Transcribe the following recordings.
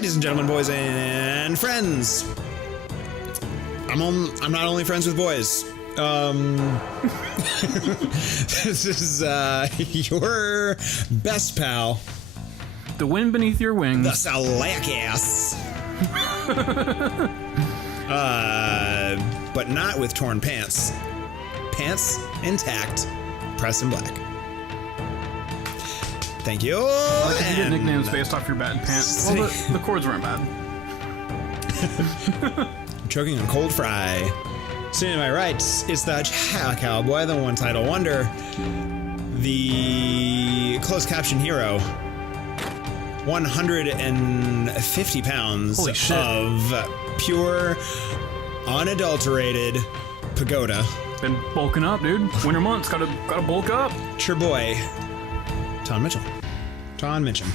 Ladies and gentlemen, boys and friends, I'm not only friends with boys. This is your best pal, the wind beneath your wings, the Salakis. But not with torn pants. Pants intact, Preston Black. Thank you. I like that you get nicknames based off your bad pants. Well, the chords weren't bad. I'm choking on cold fry. Sitting to my right is the cowboy, the one title wonder, the closed caption hero. 150 pounds of pure, unadulterated pagoda. Been bulking up, dude. Winter months, gotta bulk up. It's your boy, Taun Mitchell. Taun Mitchell.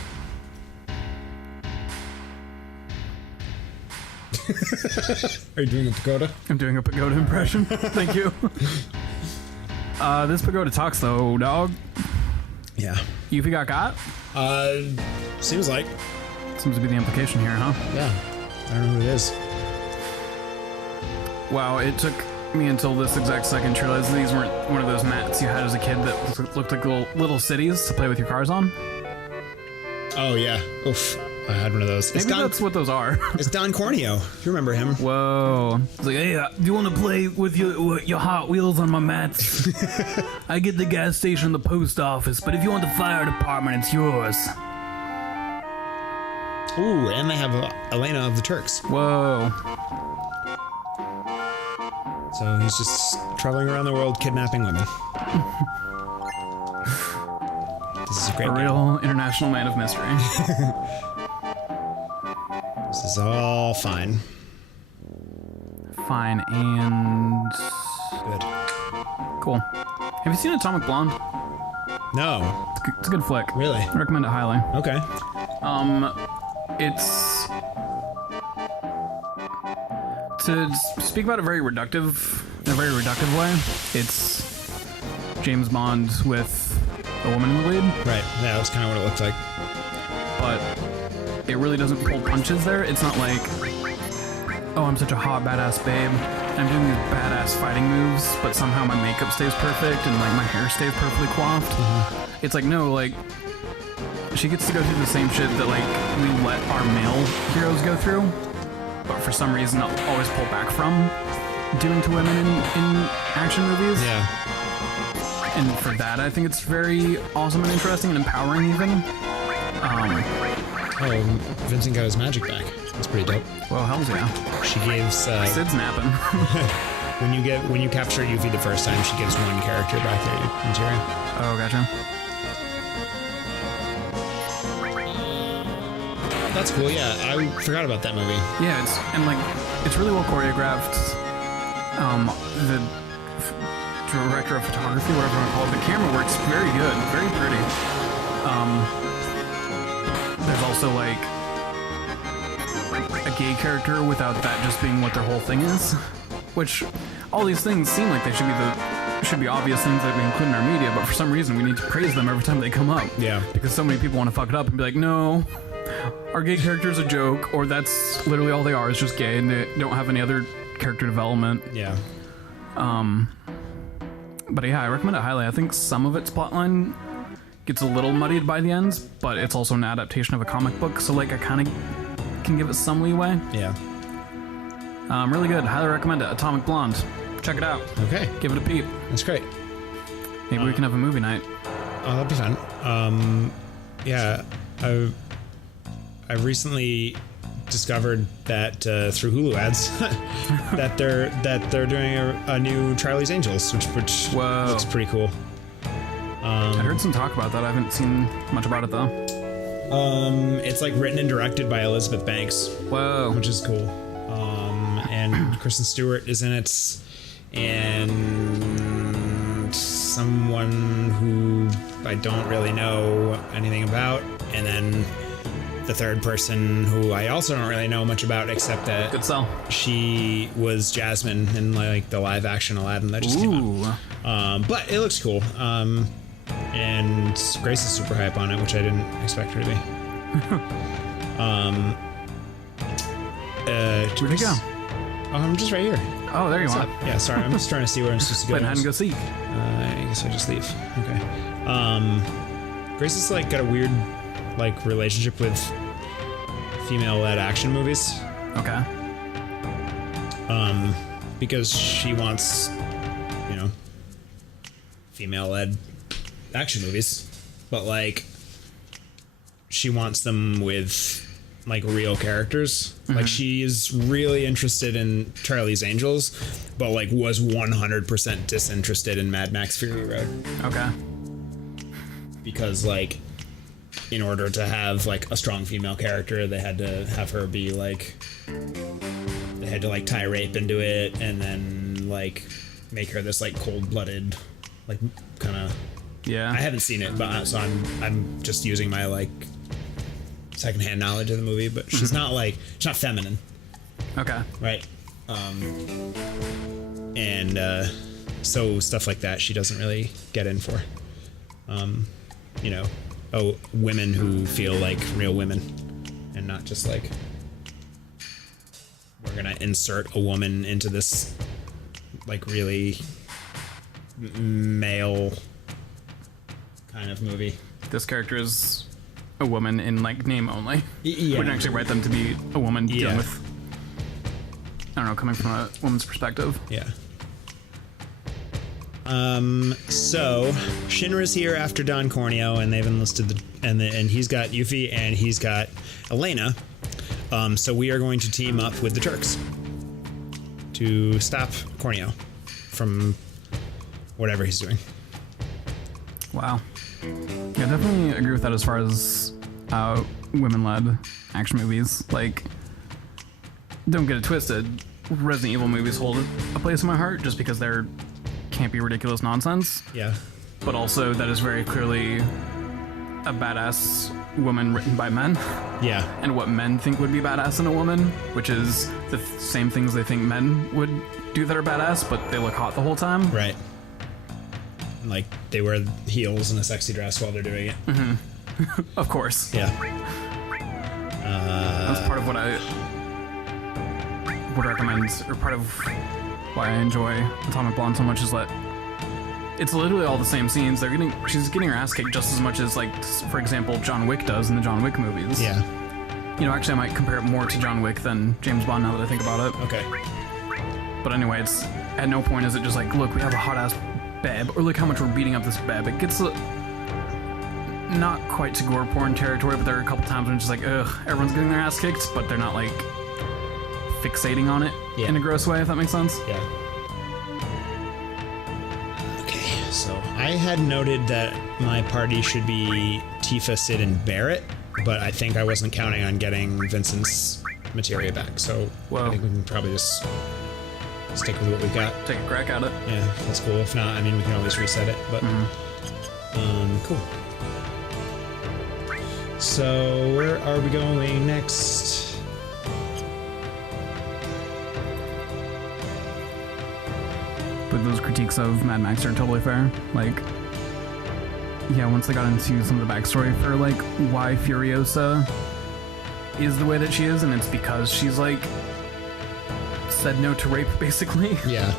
Are you doing a pagoda? I'm doing a pagoda impression. Thank you. This pagoda talks though, dog. Yeah. Yuffie got? Seems like. Seems to be the implication here, huh? Yeah. I don't know who it is. Wow, it took me until this exact second to realize these weren't one of those mats you had as a kid that looked like little cities to play with your cars on. Oh, yeah. Oof. I had one of those. Maybe that's what those are. It's Don Corneo. You remember him? Whoa. It's like, hey, do you want to play with your Hot Wheels on my mats? I get the gas station, the post office, but if you want the fire department, it's yours. Ooh, and they have Elena of the Turks. Whoa. So he's just traveling around the world kidnapping women. This is a great real international man of mystery. This is all fine. Fine and... good. Cool. Have you seen Atomic Blonde? No. It's a good flick. Really? I recommend it highly. Okay. It's... To speak about it in a very reductive way, it's James Bond with a woman in the lead. Right. Yeah, that was kind of what it looked like. But it really doesn't pull punches there. It's not like, oh, I'm such a hot, badass babe. I'm doing these badass fighting moves, but somehow my makeup stays perfect and like my hair stays perfectly coiffed. Mm-hmm. It's like, no, like, she gets to go through the same shit that like we let our male heroes go through, but for some reason I'll always pull back from doing to women in action movies. Yeah. And for that, I think it's very awesome and interesting and empowering even. Oh, Vincent got his magic back. That's pretty dope. Well, hell's yeah. She gives... Sid's napping. when you capture Yuffie the first time, she gives one character back their material. Oh, gotcha. That's cool, yeah. I forgot about that movie. Yeah, it's really well choreographed. The director of photography, whatever you want to call it, the camera works very good, very pretty. There's also like a gay character without that just being what their whole thing is, which all these things seem like they should be obvious things that we include in our media, but for some reason we need to praise them every time they come up. Yeah. Because so many people want to fuck it up and be like, no, our gay character is a joke, or that's literally all they are, is just gay, and they don't have any other character development. Yeah. But yeah, I recommend it highly. I think some of its plotline gets a little muddied by the ends, but it's also an adaptation of a comic book, so like I kind of can give it some leeway. Yeah. Really good. Highly recommend it. Atomic Blonde. Check it out. Okay. Give it a peep. That's great. Maybe we can have a movie night. Oh, that'd be fun. Yeah, I've recently discovered that through Hulu ads that they're doing a new Charlie's Angels, which looks pretty cool. I heard some talk about that. I haven't seen much about it though. It's like written and directed by Elizabeth Banks. Whoa, which is cool. And Kristen Stewart is in it, and someone who I don't really know anything about, and then the third person who I also don't really know much about, except that good sell. She was Jasmine in like the live action Aladdin that just came out. But it looks cool. And Grace is super hype on it, which I didn't expect her to be. Where'd you go? Oh, I'm just right here. Oh, there you What's are. up? Yeah, sorry, I'm just trying to see where I'm supposed to go. Playing hide and go seek. I guess I just leave. Okay. Grace has like got a weird like relationship with female-led action movies. Okay. Because she wants, you know, female-led action movies, but like she wants them with like real characters. Like she is really interested in Charlie's Angels, but like was 100% disinterested in Mad Max Fury Road. Okay. Because like in order to have like a strong female character, they had to have her be like, they had to like tie rape into it and then like make her this like cold-blooded like kind of. Yeah. I haven't seen it, but so I'm just using my like secondhand knowledge of the movie, but she's not like, she's not feminine. Okay. Right. And so stuff like that she doesn't really get in for. You know, women who feel like real women and not just like, we're gonna insert a woman into this like really male kind of movie. This character is a woman in like name only. Yeah. Wouldn't actually write them to be a woman dealing Yeah. with, I don't know, coming from a woman's perspective. Yeah. So Shinra's here after Don Corneo, and they've enlisted and he's got Yuffie and he's got Elena. So we are going to team up with the Turks to stop Corneo from whatever he's doing. Wow. Yeah, definitely agree with that as far as women-led action movies. Like, don't get it twisted, Resident Evil movies hold a place in my heart just because they're campy, ridiculous nonsense. Yeah. But also that is very clearly a badass woman written by men. Yeah. And what men think would be badass in a woman, which is the same things they think men would do that are badass, but they look hot the whole time. Right. Like they wear heels and a sexy dress while they're doing it. Of course. Yeah. That's part of what I would recommend, or part of why I enjoy Atomic Blonde so much, is that it's literally all the same scenes. She's getting her ass kicked just as much as, like, for example, John Wick does in the John Wick movies. Yeah. You know, actually, I might compare it more to John Wick than James Bond now that I think about it. Okay. But anyway, it's at no point is it just like, look, we have a hot ass babe, or look how much we're beating up this babe. It gets not quite to gore porn territory, but there are a couple times when it's just like, ugh, everyone's getting their ass kicked, but they're not like fixating on it in a gross way, if that makes sense. Yeah. Okay, so I had noted that my party should be Tifa, Sid, and Barrett, but I think I wasn't counting on getting Vincent's materia back, so I think we can probably just stick with what we got. Take a crack at it. Yeah, that's cool. If not, I mean, we can always reset it, but cool. So where are we going next? But those critiques of Mad Max are totally fair. Like, yeah, once they got into some of the backstory for, like, why Furiosa is the way that she is, and it's because she's, like, said no to rape, basically. Yeah.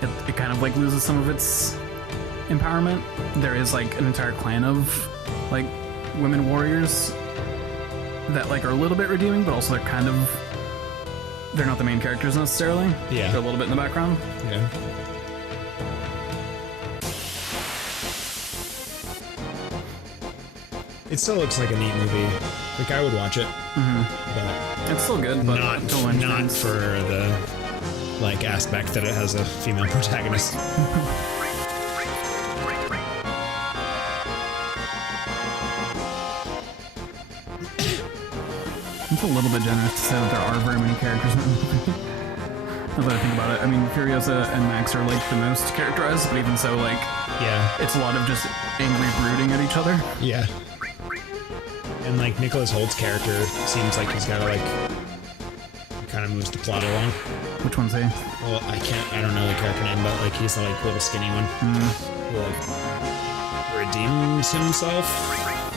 It kind of, like, loses some of its empowerment. There is, like, an entire clan of, like, women warriors that, like, are a little bit redeeming, but also they're kind of... They're not the main characters, necessarily. Yeah. They're a little bit in the background. Yeah. It still looks like a neat movie. Like, I would watch it. But It's still good, but not for the, like, aspect that it has a female protagonist. It's a little bit generous to say that there are very many characters in the movie. Now that I think about it, I mean, Furiosa and Max are, like, the most characterized, but even so, like, Yeah. it's a lot of just angry brooding at each other. Yeah. And, like, Nicholas Holt's character seems like he's gotta, like, he kind of moves the plot along. Which one's he? Well, I don't know the character name, but, like, he's the, like, little skinny one. Who, like, redeems himself,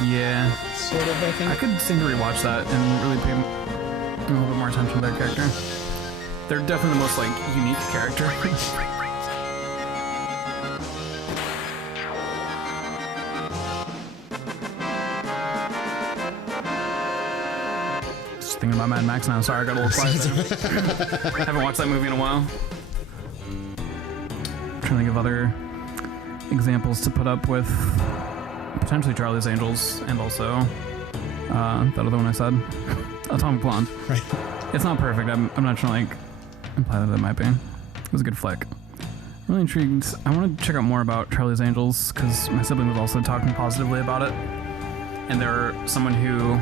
Yeah. sort of, I think. I could seem to rewatch that and really pay a little bit more attention to their character. They're definitely the most, like, unique character. Just thinking about Mad Max now. Sorry, I got a little quiet there. Haven't watched that movie in a while. I'm trying to think of other examples to put up with potentially Charlie's Angels and also that other one I said, Atomic Blonde. Right. It's not perfect. I'm not trying to like imply that it might be. It was a good flick. Really intrigued. I want to check out more about Charlie's Angels because my sibling was also talking positively about it, and they're someone who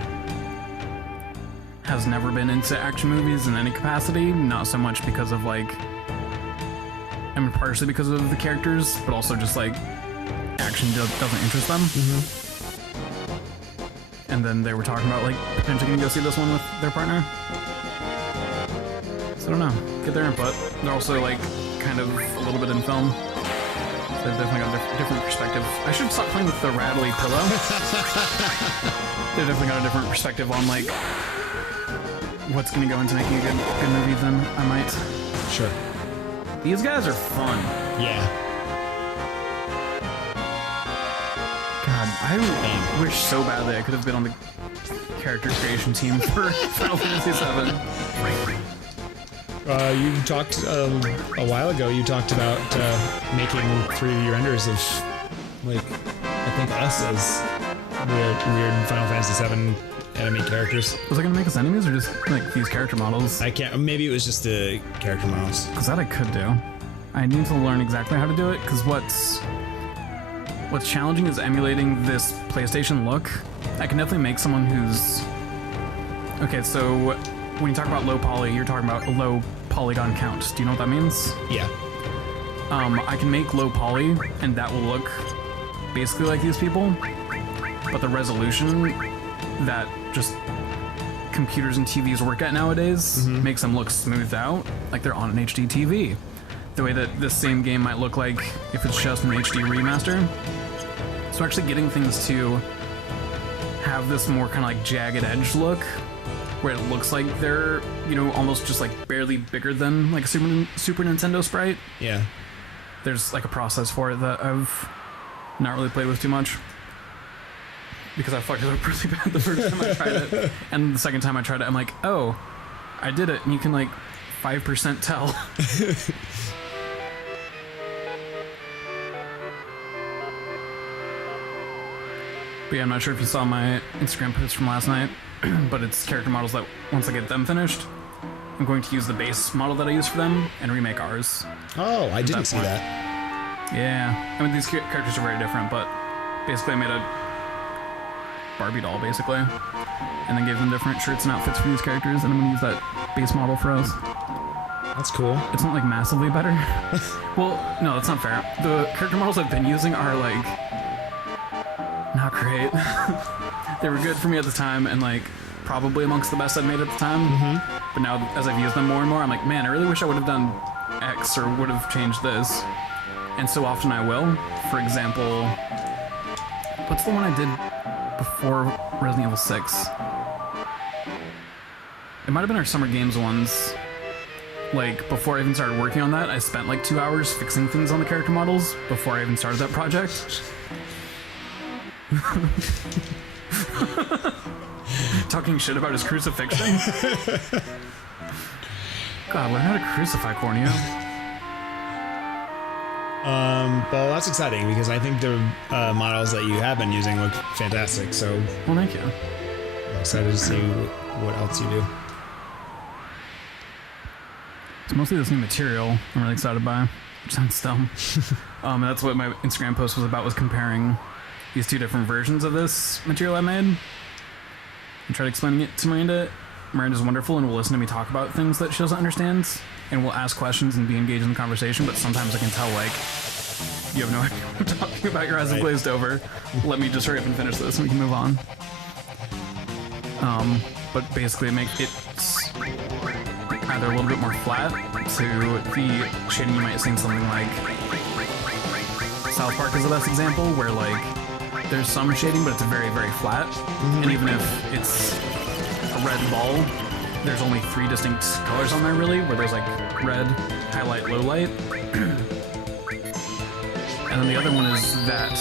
has never been into action movies in any capacity. Not so much because of like, I mean, partially because of the characters, but also just like action doesn't interest them. Mm-hmm. And then they were talking about like potentially gonna go see this one with their partner. So I don't know. Get their input. They're also like kind of a little bit in film. So they've definitely got a different perspective. I should stop playing with the rattly pillow. They've definitely got a different perspective on like what's gonna go into making a good movie than I might. Sure. These guys are fun. Yeah. God, I wish so badly I could have been on the character creation team for Final Fantasy VII. You talked a while ago. You talked about making 3D renders of, like, I think us as weird Final Fantasy VII enemy characters. Was I gonna make us enemies or just like these character models? I can't. Maybe it was just the character models. Because that I could do. I need to learn exactly how to do it. Because what's challenging is emulating this PlayStation look. I can definitely make someone who's okay. So when you talk about low poly, you're talking about a low polygon count. Do you know what that means? Yeah. I can make low poly, and that will look basically like these people, but the resolution that just computers and TVs work at nowadays makes them look smoothed out, like they're on an HD TV. The way that this same game might look like if it's just an HD remaster. So actually getting things to have this more kind of like jagged edge look, where it looks like they're, you know, almost just like barely bigger than like a Super Nintendo sprite. Yeah. There's like a process for it that I've not really played with too much. Because I fucked it up really bad the first time I tried it. And the second time I tried it, I'm like, oh, I did it. And you can like 5% tell. But yeah, I'm not sure if you saw my Instagram post from last night, but it's character models that once I get them finished, I'm going to use the base model that I used for them and remake ours. Oh, I didn't see that. Yeah, I mean, these characters are very different, but basically I made a Barbie doll, basically, and then gave them different shirts and outfits for these characters, and I'm going to use that base model for us. That's cool. It's not, like, massively better. Well, no, that's not fair. The character models I've been using are, like, not great. They were good for me at the time, and, like, probably amongst the best I've made at the time. But now, as I've used them more and more, I'm like, man, I really wish I would have done X or would have changed this. And so often I will. For example, what's the one I did before Resident Evil 6? It might have been our Summer Games ones. Like, before I even started working on that, I spent like 2 hours fixing things on the character models before I even started that project. Talking shit about his crucifixion. God, learn how to crucify Corneo. Well, that's exciting because I think the models that you have been using look fantastic. So, Well, thank you. I'm excited to see what else you do. It's mostly this new material I'm really excited by, which sounds dumb. And that's what my Instagram post was about, was comparing these two different versions of this material I made. I tried explaining it to Miranda. Miranda's wonderful and will listen to me talk about things that she doesn't understand, and will ask questions and be engaged in the conversation, but sometimes I can tell, like, you have no idea what I'm talking about, your eyes have glazed over. Let me just hurry up and finish this and we can move on. But basically it's either a little bit more flat to the shading you might see in something like South Park is the best example, where like there's some shading but it's very, very flat. And even if it's a red ball, there's only 3 distinct colors on there really, where there's like red, highlight, low light. And then the other one is that,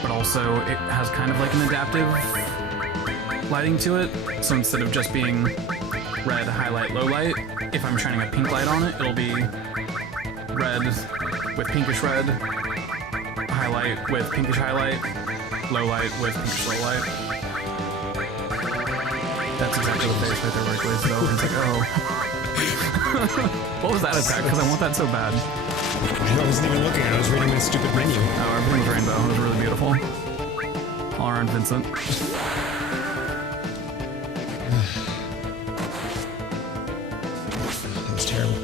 but also it has kind of like an adaptive lighting to it. So instead of just being red, highlight, low light, if I'm shining a pink light on it, it'll be red with pinkish red, highlight with pinkish highlight, low light with pinkish low light. That's exactly the face right there where it glazes over. It's like, oh. What was that attack? Because I want that so bad. I wasn't even looking. I was reading this stupid menu. Oh, everything's rainbow. It was really beautiful. All around Vincent. That was terrible.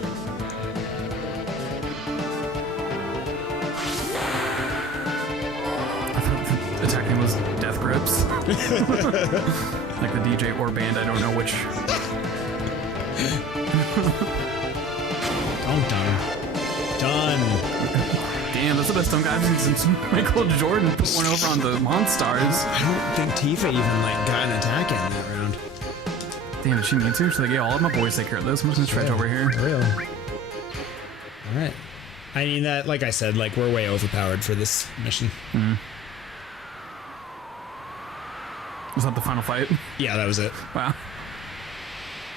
I thought the attack name was Death Grips. Like the DJ or band, I don't know which. Done. Damn, that's the best dunk I've seen since Michael Jordan put one over on the Monstars. I don't think Tifa even like got an attack in that round. Damn, did she need to? She's like, yeah, I'll let my boys take care of this. I'm just gonna stretch over here. Real. All right. I mean that, like I said, like we're way overpowered for this mission. Mm-hmm. Was that the final fight? Yeah, that was it. Wow.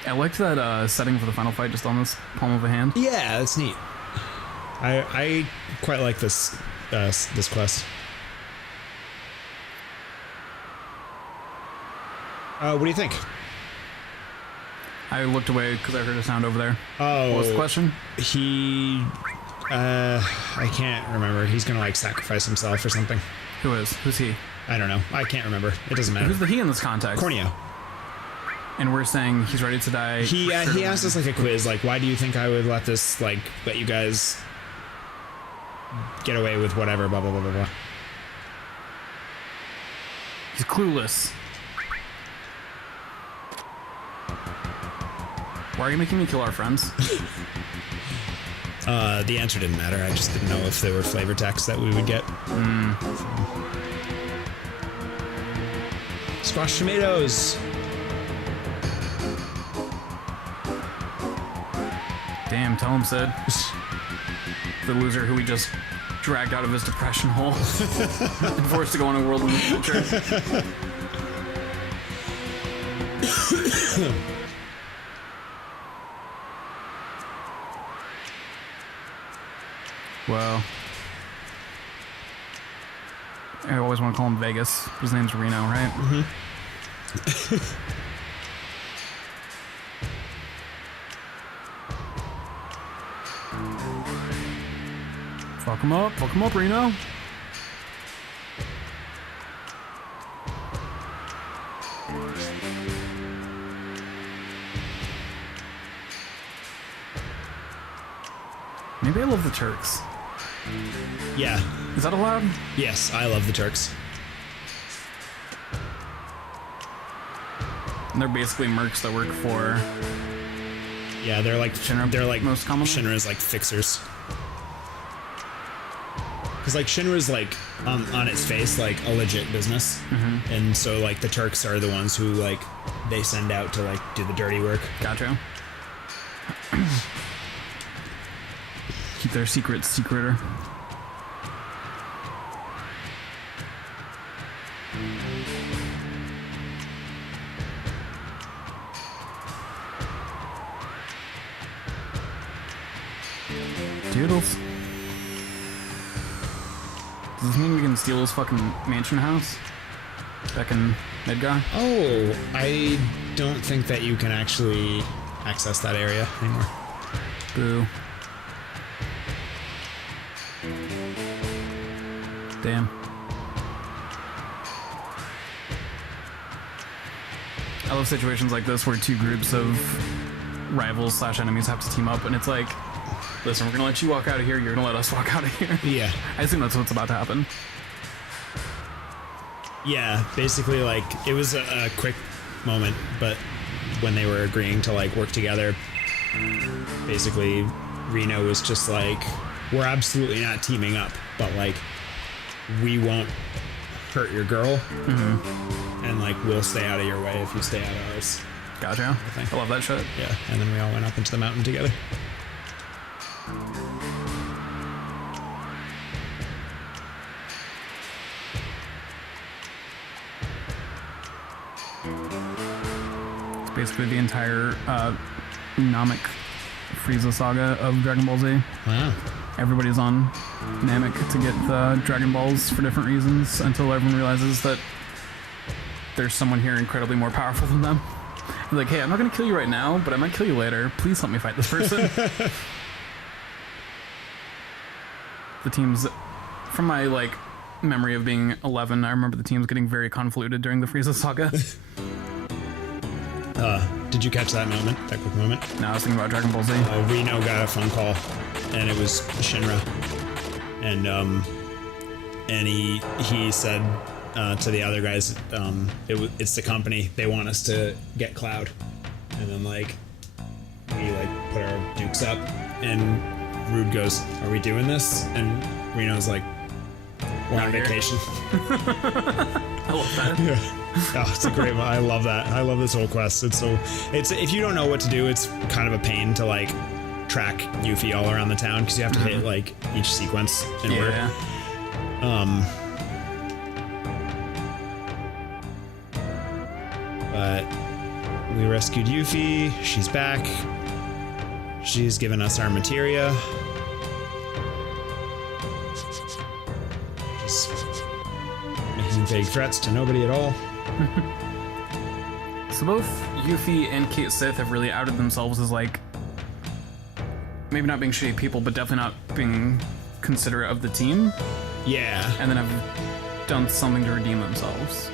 I liked that setting for the final fight just on this palm of a hand. Yeah, that's neat. I quite like this this quest. What do you think? I looked away because I heard a sound over there. Oh, what was the question? I can't remember. He's gonna like sacrifice himself or something. Who is? Who's he? I don't know. I can't remember. It doesn't matter. Who's the he in this context? Corneo. And we're saying he's ready to die. He asked us like a quiz, like, why do you think I would let you guys get away with whatever, blah blah blah blah blah. He's clueless. Why are you making me kill our friends? The answer didn't matter. I just didn't know if there were flavor texts that we would get. Squash tomatoes. Damn, tell him, Sid. The loser who we just dragged out of his depression hole and forced to go on a world in the future. Wow. I always want to call him Vegas. His name's Reno, right? Mm-hmm. Fuck him up, Reno. Maybe I love the Turks. Yeah. Is that allowed? Yes, I love the Turks. And they're basically mercs that work for... Yeah, they're like Shinra, most commonly? Shinra's like fixers. Because like Shinra's like on its face like a legit business, and so like the Turks are the ones who like they send out to like do the dirty work. Gotcha. Keep their secrets secreter. Doodles. Does this mean we can steal his fucking mansion house? Back in Midgar? Oh, I don't think that you can actually access that area anymore. Boo. Damn. I love situations like this where two groups of rivals / enemies have to team up, and it's like, listen, we're gonna let you walk out of here, you're gonna let us walk out of here. Yeah. I assume that's what's about to happen. Yeah, basically like it was a quick moment, but when they were agreeing to like work together, basically Reno was just like, we're absolutely not teaming up, but like we won't hurt your girl, and like we'll stay out of your way if you stay out of ours. Gotcha. I love that shit. Yeah, and then we all went up into the mountain together. It's basically the entire Namek Frieza saga of Dragon Ball Z. Wow. Everybody's on Namek to get the Dragon Balls for different reasons until everyone realizes that there's someone here incredibly more powerful than them. They're like, hey, I'm not going to kill you right now, but I might kill you later. Please help me fight this person. The teams, from my like memory of being 11, I remember the teams getting very convoluted during the Frieza saga. Did you catch that moment, that quick moment? No, I was thinking about Dragon Ball Z. Reno got a phone call, and it was Shinra, and he said to the other guys, it's the company, they want us to get Cloud, and then like we like put our dukes up, and Rude goes, "Are we doing this?" And Reno's like, "We're on vacation." I love that. Yeah. Oh, it's a great one. I love that. I love this whole quest. It's if you don't know what to do, it's kind of a pain to like track Yuffie all around the town because you have to hit like each sequence in order. But we rescued Yuffie. She's back. She's given us our materia. Just making vague threats to nobody at all. So both Yuffie and Kate Sith have really outed themselves as like maybe not being shitty people, but definitely not being considerate of the team. Yeah. And then have done something to redeem themselves.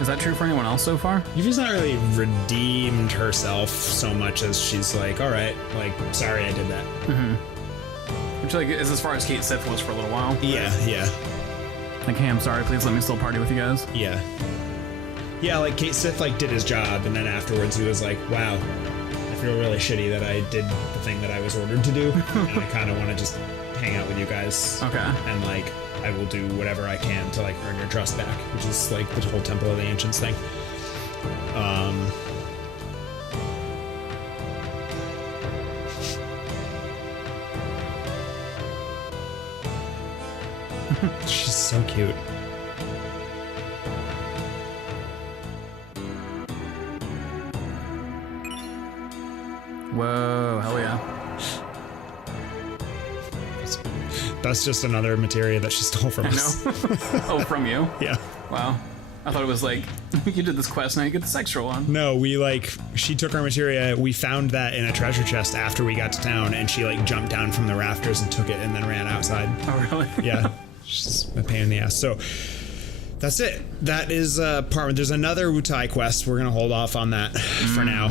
Is that true for anyone else so far? Yuffie's not really redeemed herself so much as she's like, all right, like, sorry I did that. Which like is as far as Kate Sith was for a little while. Yeah, yeah. Like, hey, I'm sorry, please let me still party with you guys. Yeah. Yeah, like Kate Sith like did his job, and then afterwards he was like, wow, I feel really shitty that I did the thing that I was ordered to do, and I kind of want to just hang out with you guys. Okay. And like, I will do whatever I can to like earn your trust back, which is like the whole Temple of the Ancients thing. She's so cute. Whoa, hell yeah. That's just another materia that she stole from us. I know. Oh, from you? Yeah. Wow. I thought it was like, you did this quest, now you get this extra one. No, we like, she took our materia, we found that in a treasure chest after we got to town, and she like jumped down from the rafters and took it and then ran outside. Oh, really? Yeah. She's a pain in the ass. So that's it. That is part. There's another Wutai quest. We're gonna hold off on that for now.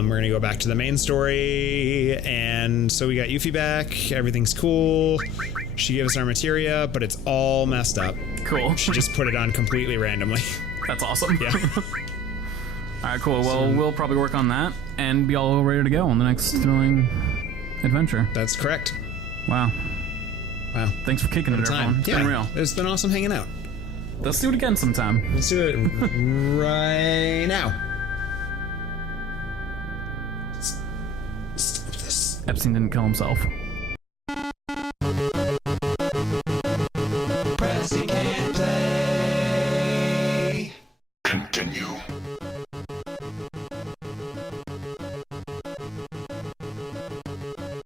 We're gonna go back to the main story, and so we got Yuffie back. Everything's cool. She gave us our materia, but it's all messed up. Cool. She just put it on completely randomly. That's awesome. Yeah. Alright, cool. Well, we'll probably work on that and be all ready to go on the next thrilling adventure. That's correct. Wow. Wow. Thanks for kicking it, everyone. It's been real. It's been awesome hanging out. Let's do it again sometime. Let's do it right now. Stop this. Epstein didn't kill himself. Press you can't play. Continue.